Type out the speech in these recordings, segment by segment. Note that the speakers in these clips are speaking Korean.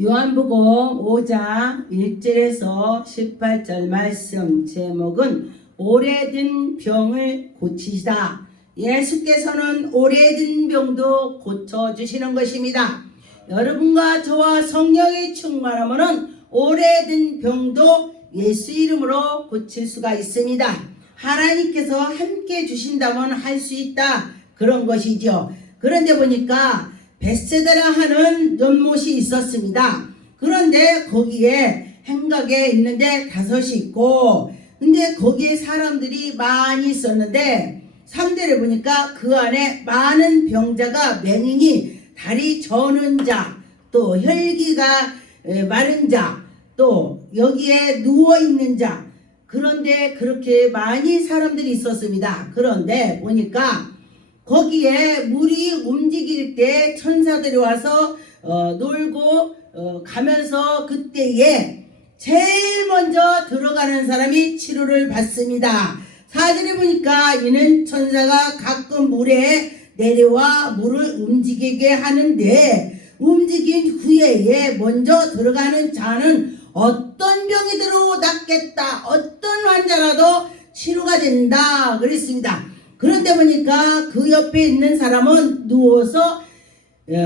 요한복음 5장 1절에서 18절 말씀 제목은 오래된 병을 고치시다. 예수께서는 오래된 병도 고쳐주시는 것입니다. 여러분과 저와 성령이 충만하면 오래된 병도 예수 이름으로 고칠 수가 있습니다. 하나님께서 함께 주신다면 할 수 있다, 그런 것이죠. 그런데 보니까 벳세다라 하는 연못이 있었습니다. 그런데 거기에 행각에 있는데 5이 있고, 근데 거기에 사람들이 많이 있었는데 3절에 보니까 그 안에 많은 병자가 맹인이 다리 저는 자, 또 혈기가 마른 자, 또 여기에 누워있는 자, 그런데 그렇게 많이 사람들이 있었습니다. 그런데 보니까 거기에 물이 움직일 때 천사들이 와서 놀고 가면서 그때에 제일 먼저 들어가는 사람이 치료를 받습니다. 4절에 보니까 이는 천사가 가끔 물에 내려와 물을 움직이게 하는데 움직인 후에 먼저 들어가는 자는 어떤 병이들로 낫겠다, 어떤 환자라도 치료가 된다 그랬습니다. 그런데 보니까 그 옆에 있는 사람은 누워서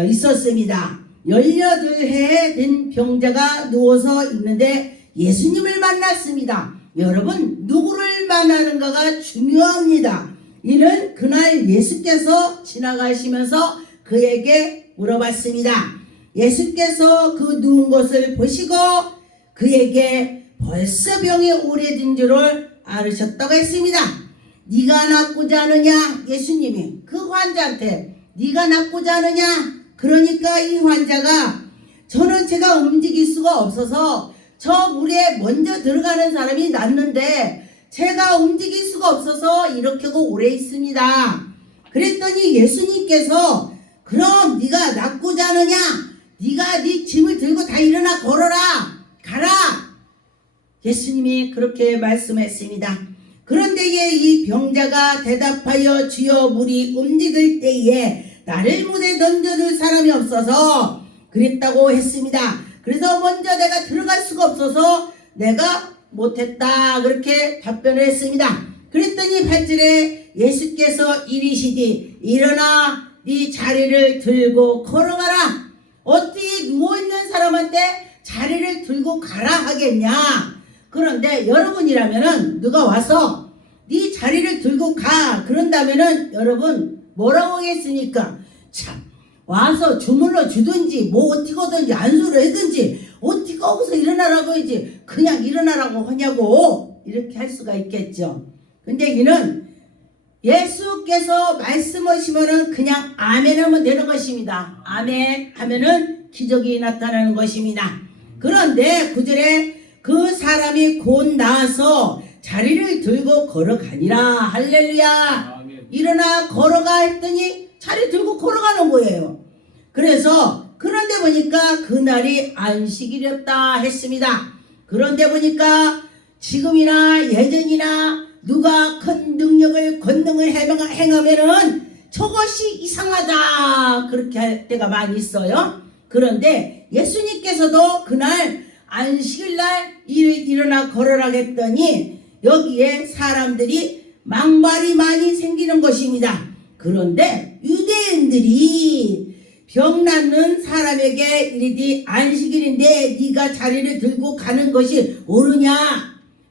있었습니다. 18해 된 병자가 누워서 있는데 예수님을 만났습니다. 여러분, 누구를 만나는가가 중요합니다. 이는 그날 예수께서 지나가시면서 그에게 물어봤습니다. 예수께서 그 누운 것을 보시고 그에게 벌써 병이 오래된 줄을 알으셨다고 했습니다. 네가 낫고자 하느냐? 예수님이 그 환자한테 네가 낫고자 하느냐? 그러니까 이 환자가 저는 제가 움직일 수가 없어서 저 물에 먼저 들어가는 사람이 낫는데 제가 움직일 수가 없어서 이렇게 오래 있습니다. 그랬더니 예수님께서 그럼 네가 낫고자 하느냐? 네가 네 짐을 들고 다 일어나 걸어라, 가라. 예수님이 그렇게 말씀했습니다. 그런데 이 병자가 대답하여 주여 물이 움직일 때에 나를 물에 던져줄 사람이 없어서 그랬다고 했습니다. 그래서 먼저 내가 들어갈 수가 없어서 내가 못했다, 그렇게 답변을 했습니다. 그랬더니 8절에 예수께서 이르시되 일어나 네 자리를 들고 걸어가라. 어떻게 누워있는 사람한테 자리를 들고 가라 하겠냐? 그런데 여러분이라면은 누가 와서 네 자리를 들고 가 그런다면은 여러분 뭐라고 하겠습니까? 참, 와서 주물러 주든지 뭐 어떻게 하든지 안수를 하든지 어떻게 거기서 일어나라고 하지 그냥 일어나라고 하냐고 이렇게 할 수가 있겠죠. 근데 이는 예수께서 말씀하시면은 그냥 아멘 하면 되는 것입니다. 아멘 하면은 기적이 나타나는 것입니다. 그런데 9절에 그 사람이 곧 나와서 자리를 들고 걸어가니라. 할렐루야. 아멘. 일어나 걸어가 했더니 자리 들고 걸어가는 거예요. 그래서 그런데 보니까 그날이 안식일이었다 했습니다. 그런데 보니까 지금이나 예전이나 누가 큰 능력을 권능을 행하면은 저것이 이상하다 그렇게 할 때가 많이 있어요. 그런데 예수님께서도 그날 안식일날 일어나 걸어라 했더니 여기에 사람들이 막말이 많이 생기는 것입니다. 그런데 유대인들이 병 낫는 사람에게 이르되 안식일인데 네가 자리를 들고 가는 것이 옳으냐?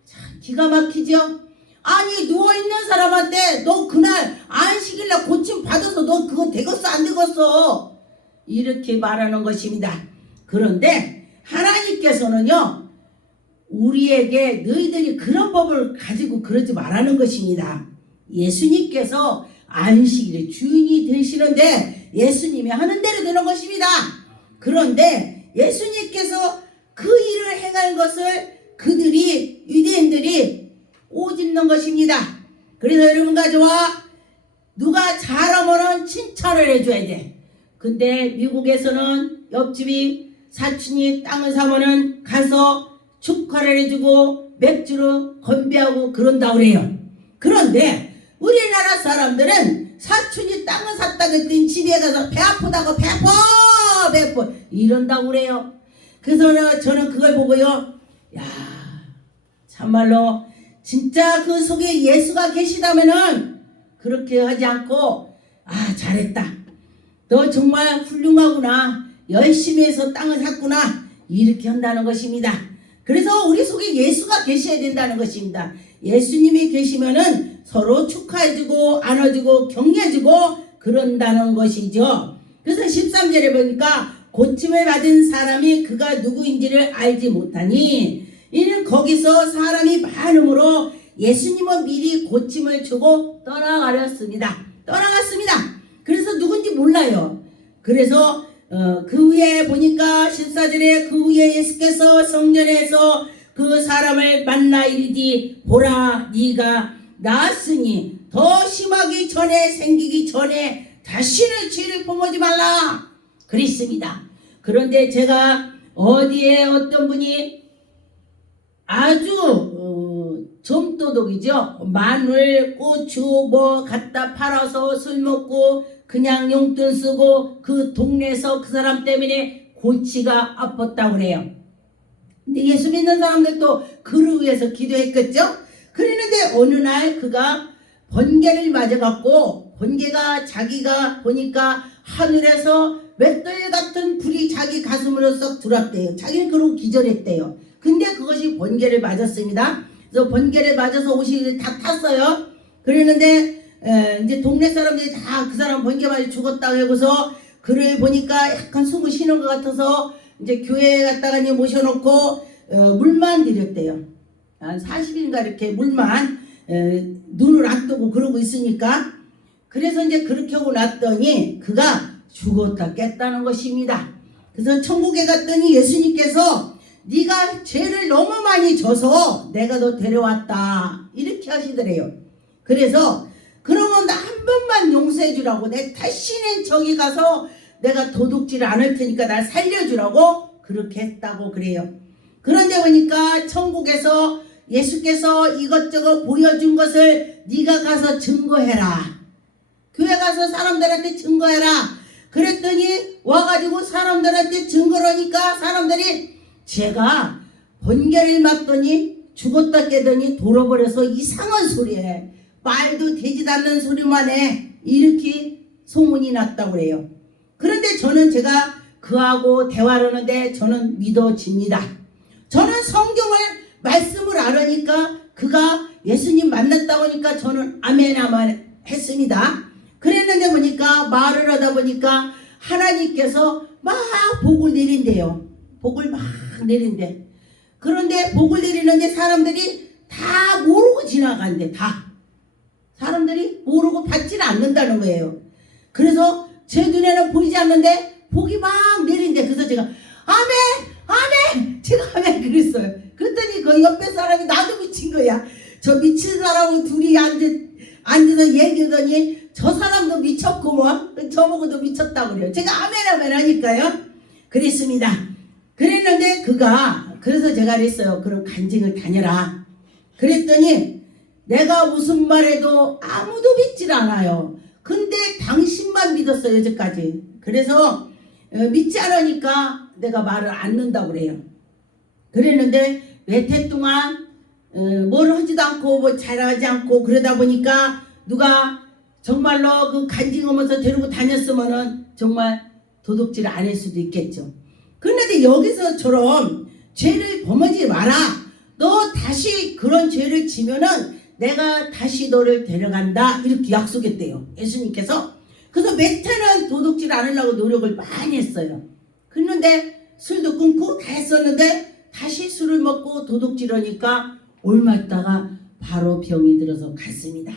참 기가 막히죠? 아니 누워있는 사람한테 너 그날 안식일날 고침 받아서 너 그거 되겠어 안 되겠어? 이렇게 말하는 것입니다. 그런데 하나님께서는요 우리에게 너희들이 그런 법을 가지고 그러지 말라는 것입니다. 예수님께서 안식일의 주인이 되시는데 예수님이 하는 대로 되는 것입니다. 그런데 예수님께서 그 일을 행할 것을 그들이 유대인들이 오집는 것입니다. 그래서 여러분과 저와 누가 잘하면 칭찬을 해줘야 돼. 근데 미국에서는 옆집이 사촌이 땅을 사면은 가서 축하를 해주고 맥주로 건배하고 그런다 그래요. 그런데 우리나라 사람들은 사촌이 땅을 샀다 그랬더니 집에 가서 배 아프다고 배 아파 이런다고 그래요. 그래서 저는 그걸 보고요, 야, 참말로 진짜 그 속에 예수가 계시다면은 그렇게 하지 않고, 아, 잘했다, 너 정말 훌륭하구나, 열심히 해서 땅을 샀구나, 이렇게 한다는 것입니다. 그래서 우리 속에 예수가 계셔야 된다는 것입니다. 예수님이 계시면은 서로 축하해주고 안아주고 격려해주고 그런다는 것이죠. 그래서 13절에 보니까 고침을 받은 사람이 그가 누구인지를 알지 못하니, 이는 거기서 사람이 많음으로 예수님은 미리 고침을 주고 떠나갔습니다. 그래서 누군지 몰라요. 그래서 그 후에 보니까 14절에 그 후에 예수께서 성전에서 그 사람을 만나 이르디, 보라, 네가 나았으니 더 심하기 전에 생기기 전에 다시는 죄를 범하지 말라 그랬습니다. 그런데 제가 어디에 어떤 분이 아주 점도둑이죠. 마늘, 고추 뭐 갖다 팔아서 술 먹고 그냥 용돈 쓰고 그 동네에서 그 사람 때문에 골치가 아팠다고 그래요. 근데 예수 믿는 사람들도 그를 위해서 기도했겠죠. 그랬는데 어느 날 그가 번개를 맞아갖고, 번개가 자기가 보니까 하늘에서 맷돌 같은 불이 자기 가슴으로 썩 들어왔대요. 자기는 그러고 기절했대요. 근데 그것이 번개를 맞았습니다. 그래서 번개를 맞아서 옷이 다 탔어요. 그랬는데 이제 동네 사람들이 다 그 사람 번개 맞아 죽었다고 하고서 그를 보니까 약간 숨을 쉬는 것 같아서 이제 교회에 갔다가 이제 모셔놓고 물만 드렸대요. 한 40일인가 이렇게 물만 눈을 안 뜨고 그러고 있으니까. 그래서 이제 그렇게 하고 났더니 그가 죽었다 깼다는 것입니다. 그래서 천국에 갔더니 예수님께서 네가 죄를 너무 많이 져서 내가 너 데려왔다 이렇게 하시더래요. 그래서 그러면 나 한 번만 용서해 주라고, 내 다시는 저기 가서 내가 도둑질 안 할 테니까 날 살려주라고 그렇게 했다고 그래요. 그런데 보니까 천국에서 예수께서 이것저것 보여준 것을 네가 가서 증거해라, 교회 가서 사람들한테 증거해라 그랬더니 와가지고 사람들한테 증거를 하니까 사람들이 제가 번개를 맞더니 죽었다 깨더니 돌아버려서 이상한 소리에 말도 되지도 않는 소리만 해 이렇게 소문이 났다고 그래요. 그런데 저는 제가 그하고 대화를 하는데 저는 믿어집니다. 저는 성경을 말씀을 알으니까 그가 예수님 만났다고 하니까 저는 아멘 했습니다. 그랬는데 보니까 말을 하다 보니까 하나님께서 막 복을 내린대요. 복을 막 내린대. 그런데 복을 내리는데 사람들이 다 모르고 지나간대. 다 사람들이 모르고 받지는 않는다는 거예요. 그래서 제 눈에는 보이지 않는데 복이 막 내린대. 그래서 제가 아멘 제가 아멘 그랬어요. 그랬더니 그 옆에 사람이 나도 미친 거야. 저 미친 사람하고 둘이 앉아서 얘기하더니 저 사람도 미쳤고 뭐 저보고도 미쳤다고 그래요. 제가 아멘 하니까요. 그랬습니다. 그랬는데 그래서 제가 그랬어요. 그럼 간증을 다녀라. 그랬더니 내가 무슨 말해도 아무도 믿질 않아요. 근데 당신만 믿었어요 여태까지. 그래서 믿지 않으니까 내가 말을 안 넣는다고 그래요. 그랬는데 몇 해 동안 뭘 하지도 않고 뭐 잘하지 않고 그러다 보니까 누가 정말로 그 간증하면서 데리고 다녔으면은 정말 도둑질 안 할 수도 있겠죠. 그런데 여기서처럼 죄를 범하지 마라. 너 다시 그런 죄를 지면은 내가 다시 너를 데려간다 이렇게 약속했대요 예수님께서. 그래서 몇 해는 도둑질 안 하려고 노력을 많이 했어요. 그런데 술도 끊고 다 했었는데 다시 술을 먹고 도둑질하니까 얼마 있다가 바로 병이 들어서 갔습니다.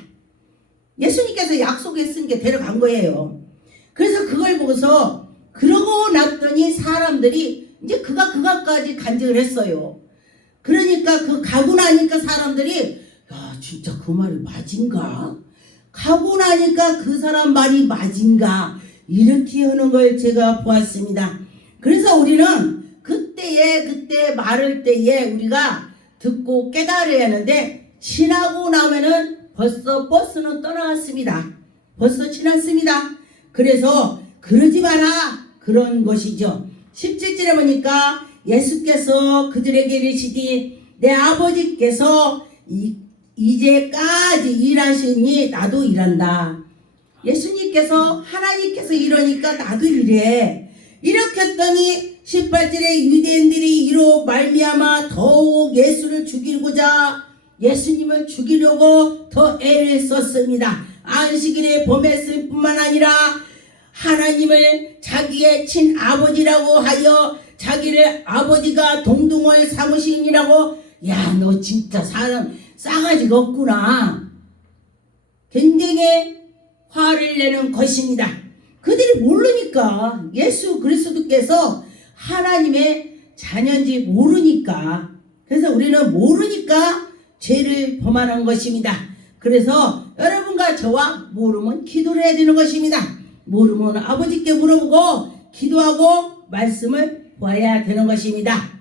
예수님께서 약속했으니까 데려간 거예요. 그래서 그걸 보고서 그러고 났더니 사람들이 이제 그가까지 간증을 했어요. 그러니까 그 가고 나니까 사람들이 야 진짜 그 말이 맞은가? 가고 나니까 그 사람 말이 맞은가? 이렇게 하는 걸 제가 보았습니다. 그래서 우리는 그때 말할 때에 우리가 듣고 깨달아야 하는데 지나고 나면은 벌써 버스는 떠나갔습니다. 벌써 지났습니다. 그래서 그러지 마라 그런 것이죠. 17절에 보니까 예수께서 그들에게 이르시되 내 아버지께서 이제까지 일하시니 나도 일한다. 예수님께서 하나님께서 이러니까 나도 이래. 이렇게 했더니 18절에 유대인들이 이로 말미암아 더욱 예수를 죽이고자 예수님을 죽이려고 더 애를 썼습니다. 안식일에 범했을 뿐만 아니라 하나님을 자기의 친아버지라고 하여 자기를 아버지가 동등을 삼으시니라고. 야, 너 진짜 사람 싸가지가 없구나. 굉장히 화를 내는 것입니다. 그들이 모르니까, 예수 그리스도께서 하나님의 자녀인지 모르니까, 그래서 우리는 모르니까 죄를 범하는 것입니다. 그래서 여러분과 저와 모르면 기도를 해야 되는 것입니다. 모르면 아버지께 물어보고 기도하고 말씀을 보아야 되는 것입니다.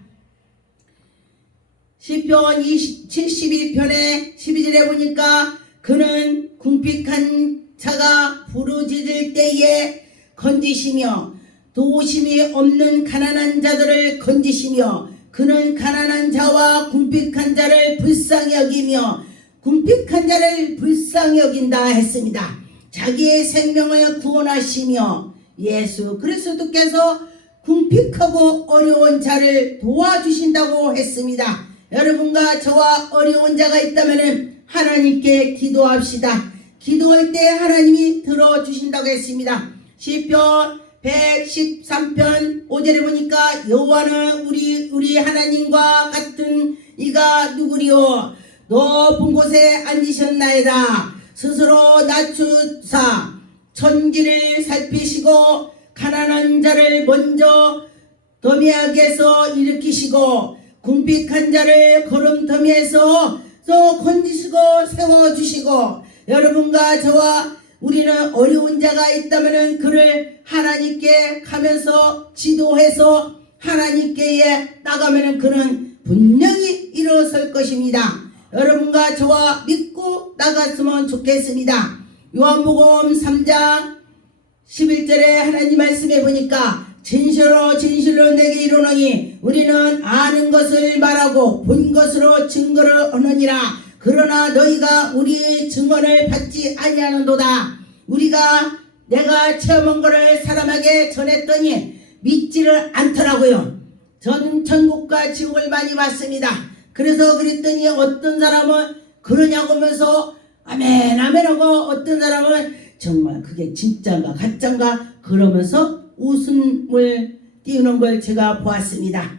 시편 72편의 12절에 보니까 그는 궁핍한 자가 부르짖을 때에 건지시며 도우심이 없는 가난한 자들을 건지시며 그는 가난한 자와 궁핍한 자를 불쌍히 여기며 궁핍한 자를 불쌍히 여긴다 했습니다. 자기의 생명을 구원하시며 예수 그리스도께서 궁핍하고 어려운 자를 도와주신다고 했습니다. 여러분과 저와 어려운 자가 있다면 하나님께 기도합시다. 기도할 때 하나님이 들어주신다고 했습니다. 시편 113편 5절에 보니까 여호와는 우리 하나님과 같은 이가 누구리요 높은 곳에 앉으셨나이다. 스스로 낮추사 천지를 살피시고 가난한 자를 먼저 더미에게서 일으키시고 궁핍한 자를 걸음더미에서 또 건지시고 세워주시고. 여러분과 저와 우리는 어려운 자가 있다면 그를 하나님께 가면서 지도해서 하나님께 나가면 그는 분명히 일어설 것입니다. 여러분과 저와 믿고 나갔으면 좋겠습니다. 요한복음 3장 11절에 하나님 말씀해 보니까 진실로 진실로 내게 이르노니 우리는 아는 것을 말하고 본 것으로 증거를 얻느니라. 그러나 너희가 우리의 증언을 받지 아니하는도다. 우리가 내가 체험한 것을 사람에게 전했더니 믿지를 않더라고요. 저는 천국과 지옥을 많이 봤습니다. 그래서 그랬더니 어떤 사람은 그러냐고 하면서 아멘 아멘 하고 어떤 사람은 정말 그게 진짜인가 가짜인가 그러면서 웃음을 띄우는 걸 제가 보았습니다.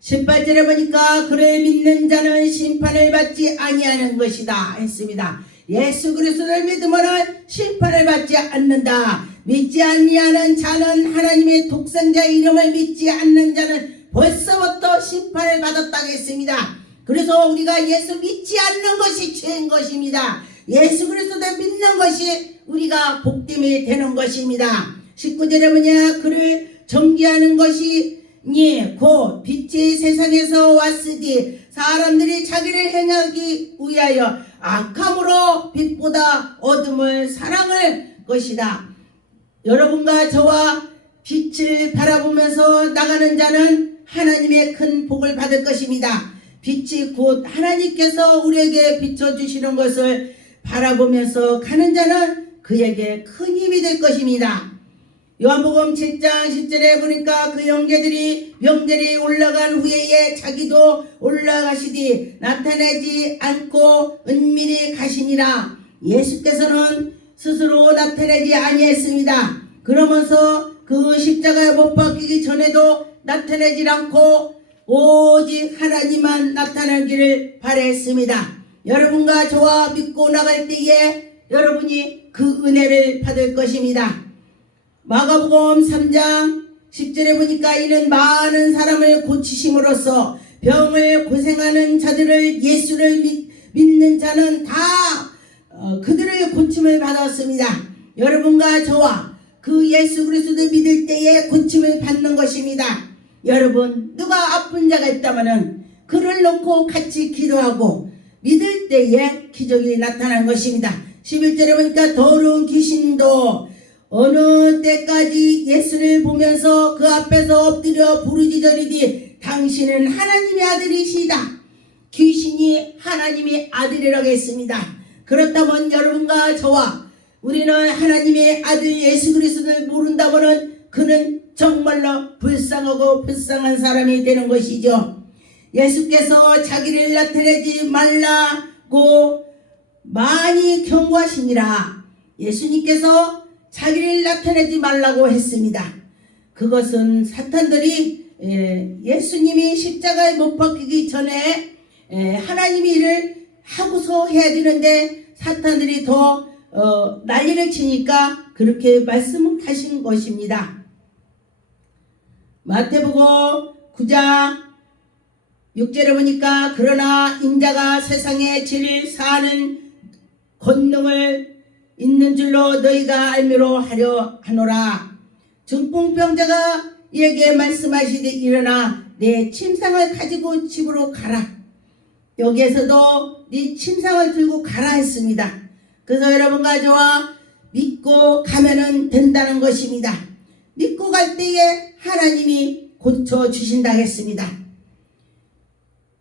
18절에 보니까 그를 믿는 자는 심판을 받지 아니하는 것이다 했습니다. 예수 그리스도를 믿으면 심판을 받지 않는다. 믿지 아니하는 자는 하나님의 독생자의 이름을 믿지 않는 자는 벌써부터 심판을 받았다고 했습니다. 그래서 우리가 예수 믿지 않는 것이 죄인 것입니다. 예수 그리스도를 믿는 것이 우리가 복됨이 되는 것입니다. 19절에 뭐냐 그를 정죄하는 것이 곧 빛이 세상에서 왔으니 사람들이 자기를 행하기 위하여 악함으로 빛보다 어둠을 사랑할 것이다. 여러분과 저와 빛을 바라보면서 나가는 자는 하나님의 큰 복을 받을 것입니다. 빛이 곧 하나님께서 우리에게 비춰주시는 것을 바라보면서 가는 자는 그에게 큰 힘이 될 것입니다. 요한복음 7장 10절에 보니까 그 형제들이 명절이 올라간 후에 자기도 올라가시디 나타내지 않고 은밀히 가시니라. 예수께서는 스스로 나타내지 아니했습니다. 그러면서 그 십자가에 못 박히기 전에도 나타내지 않고 오직 하나님만 나타나기를 바랬습니다. 여러분과 저와 믿고 나갈 때에 여러분이 그 은혜를 받을 것입니다. 마가복음 3장 10절에 보니까 이는 많은 사람을 고치심으로써 병을 고생하는 자들을 예수를 믿는 자는 다 그들의 고침을 받았습니다. 여러분과 저와 그 예수 그리스도를 믿을 때에 고침을 받는 것입니다. 여러분 누가 아픈 자가 있다면 그를 놓고 같이 기도하고 믿을 때에 기적이 나타난 것입니다. 11절에 보니까 더러운 귀신도 어느 때까지 예수를 보면서 그 앞에서 엎드려 부르짖으리니 당신은 하나님의 아들이시다. 귀신이 하나님의 아들이라고 했습니다. 그렇다면 여러분과 저와 우리는 하나님의 아들 예수 그리스도를 모른다고는 그는 정말로 불쌍한 사람이 되는 것이죠. 예수께서 자기를 나타내지 말라고 많이 경고하시니라. 예수님께서 자기를 나타내지 말라고 했습니다. 그것은 사탄들이 예수님이 십자가에 못 박히기 전에 하나님의 일을 하고서 해야 되는데 사탄들이 더 난리를 치니까 그렇게 말씀하신 것입니다. 마태복음 9장 6절에 보니까 그러나 인자가 세상에 죄를 사하는 권능을 있는 줄로 너희가 알미로 하려 하노라. 중풍병자가 이에게 말씀하시되 일어나 내 침상을 가지고 집으로 가라. 여기에서도 네 침상을 들고 가라 했습니다. 그래서 여러분과 저와 믿고 가면은 된다는 것입니다. 믿고 갈 때에 하나님이 고쳐주신다 했습니다.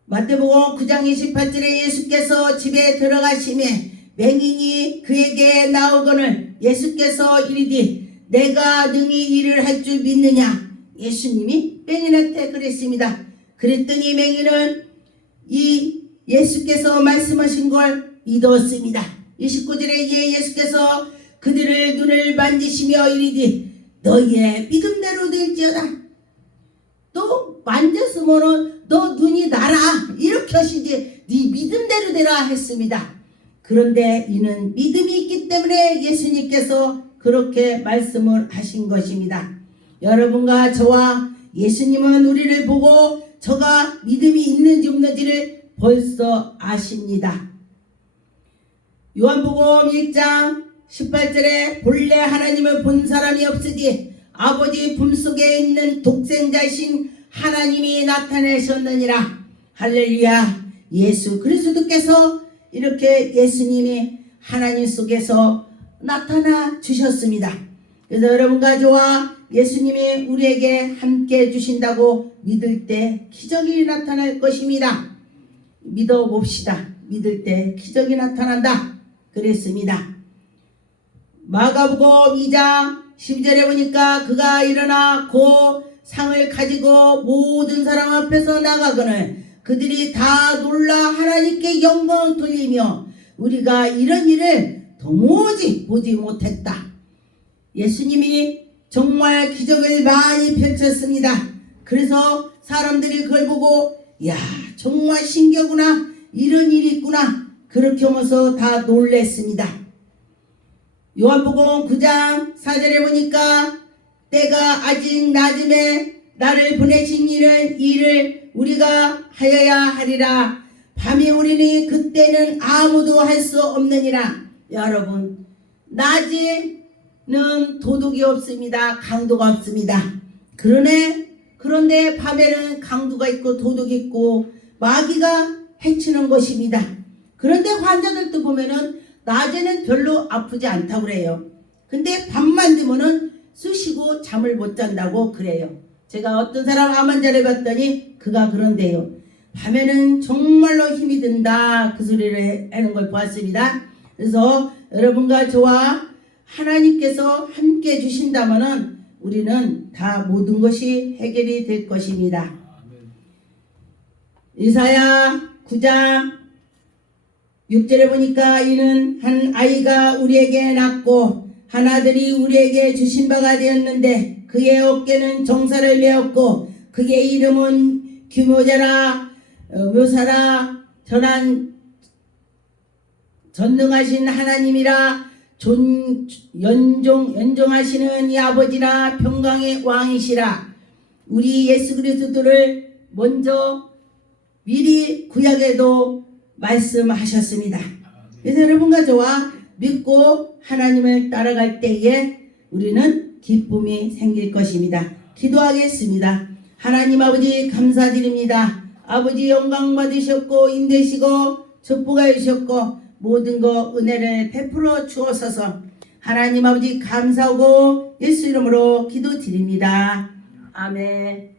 마태복음 9장 28절에 예수께서 집에 들어가시매 맹인이 그에게 나오거늘 예수께서 이르되 내가 능히 일을 할 줄 믿느냐. 예수님이 맹인한테 그랬습니다. 그랬더니 맹인은 이 예수께서 말씀하신 걸 믿었습니다. 29절에 예수께서 그들의 눈을 만지시며 이르되 너희의 믿음대로 될지어다. 또 만졌으면은 너 눈이 나라 이렇게 하시지 네 믿음대로 되라 했습니다. 그런데 이는 믿음이 있기 때문에 예수님께서 그렇게 말씀을 하신 것입니다. 여러분과 저와 예수님은 우리를 보고 저가 믿음이 있는지 없는지를 벌써 아십니다. 요한복음 1장 18절에 본래 하나님을 본 사람이 없으니 아버지 품속에 있는 독생자이신 하나님이 나타내셨느니라. 할렐루야. 예수 그리스도께서 이렇게 예수님이 하나님 속에서 나타나 주셨습니다. 그래서 여러분과 저와 예수님이 우리에게 함께 해주신다고 믿을 때 기적이 나타날 것입니다. 믿어봅시다. 믿을 때 기적이 나타난다 그랬습니다. 마가복음 2장 12절에 보니까 그가 일어나 그 상을 가지고 모든 사람 앞에서 나가거늘 그들이 다 놀라 하나님께 영광을 돌리며 우리가 이런 일을 도무지 보지 못했다. 예수님이 정말 기적을 많이 펼쳤습니다. 그래서 사람들이 그걸 보고 야 정말 신기하구나 이런 일이 있구나 그렇게 하면서 다 놀랬습니다. 요한복음 9장 4절에 보니까 때가 아직 낮음에 나를 보내신 이는 일을 우리가 하여야 하리라. 밤에 우리니 그때는 아무도 할 수 없느니라. 여러분 낮에는 도둑이 없습니다. 강도가 없습니다. 그런데 밤에는 강도가 있고 도둑이 있고 마귀가 해치는 것입니다. 그런데 환자들도 보면은 낮에는 별로 아프지 않다고 그래요. 근데 밤만 되면은 쑤시고 잠을 못 잔다고 그래요. 제가 어떤 사람 암 환자를 봤더니 그가 그런데요. 밤에는 정말로 힘이 든다 그 소리를 하는 걸 보았습니다. 그래서 여러분과 저와 하나님께서 함께 해주신다면은 우리는 다 모든 것이 해결이 될 것입니다. 이사야 9장 6절에 보니까 이는 한 아이가 우리에게 낳고 한 아들이 우리에게 주신 바가 되었는데 그의 어깨는 정사를 메었고 그의 이름은 규모자라 묘사라 전능하신 하나님이라 연종하시는 이 아버지라 평강의 왕이시라. 우리 예수 그리스도를 먼저 미리 구약에도 말씀하셨습니다. 그래서 여러분과 저와 믿고 하나님을 따라갈 때에 우리는 기쁨이 생길 것입니다. 기도하겠습니다. 하나님 아버지 감사드립니다. 아버지 영광 받으셨고 인되시고 축복해 주셨고 모든 거 은혜를 베풀어 주옵소서. 하나님 아버지 감사하고 예수 이름으로 기도드립니다. 아멘.